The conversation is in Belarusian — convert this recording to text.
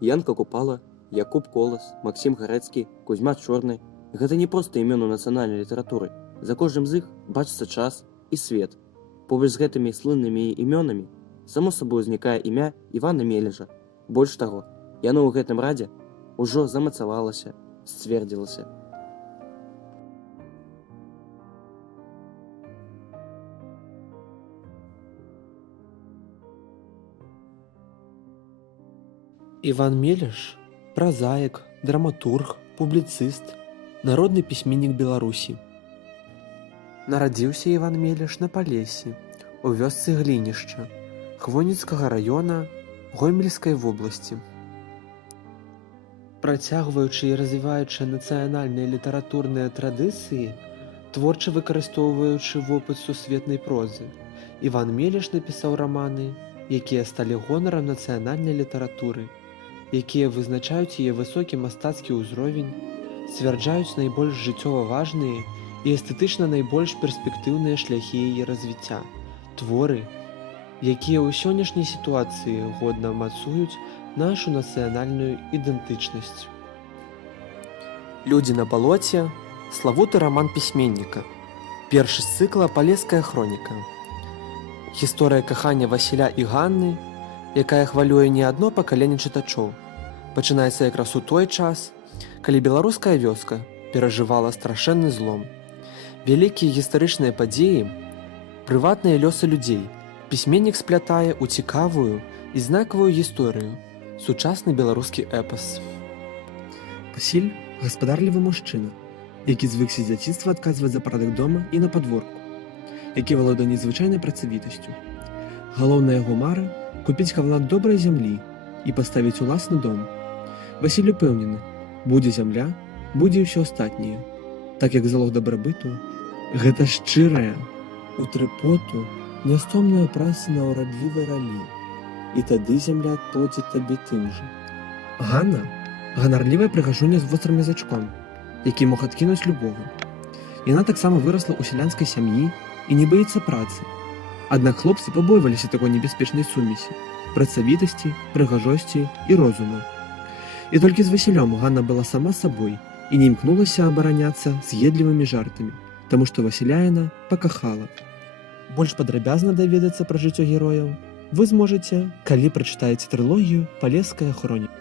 Янка Купала, Якуб Колас, Максім Гарэцкі, Кузьма Чорны – гэта не проста імёны нацыянальнай літаратуры. За кожным з іх бачыцца час і свет. Побач з гэтымі слыннымі імёнамі само сабой узнікае імя Івана Мележа. Больш таго, яно ў гэтым радзе ўжо замацавалася, сцвердзілася. Іван Мелеш – празаік, драматург, публіцыст, народны пісьменнік Беларусі. Нарадзіўся Іван Мелеш на Палесе, у вёсцы Глінішча, Хвойніцкага раёна Гомельскай вобласці. Працягваючы і развіваючы нацыянальныя літаратурныя традыцыі, творча выкарыстоўваючы вопыт сусветнай прозы, Іван Мелеш напісаў раманы, якія сталі гонарам нацыянальнай літаратуры, якія вызначаюць яе высокі мастацкі ўзровень, сцвярджаюць найбольш жыццёва важныя і эстэтычна найбольш перспектыўныя шляхі яе развіцця, творы, якія ў сённяшняй сітуацыі годна мацуюць нашу нацыянальную ідэнтычнасць. «Людзі на балоце» – славуты раман пісьменніка, першы з цыкла «Палеская хроніка». Гісторыя кахання Васіля і Ганны, якая хвалюе не адно пакаленне чытачоў, пачынаецца якраз у той час, калі беларуская вёска перажывала страшэнны злом. Вялікія гістарычныя падзеі, прыватныя лёсы людзей пісьменнік сплятае ў цікавую і знакавую гісторыю, сучасны беларускі эпас. Васіль – гаспадарлівы мужчына, які звыкся з дзяцінства адказваць за парадак дома і на падворку, які валодае незвычайнай працавітасцю. Галоўная яго мара – купіць кавалак добрай зямлі і паставіць уласны дом. Васіль упэўнены, будзе зямля, будзе ўсё астатняе. Так як залог дабрабыту, гэта шчырая, у трыпоту, нястомная праца на ўрадлівай ралі, і тады зямля адплоціць табе тым жа. Ганна – ганарлівая прыгажуня з вострым язычком, які мог адкінуць любога. Яна таксама вырасла ў сялянскай сям'і і не баіцца працы. Аднак хлопцы пабойваліся такой небяспечнай сумесі – працавітасці, прыгажосці і розуму. І толькі з Васілём Ганна была сама сабой і не імкнулася абараняцца з'едлівымі жартамі, таму што Васіля яна пакахала. Больш падрабязна даведацца пра жыццё герояў вы зможаце, калі прачытаеце трылогію «Палеская хроніка».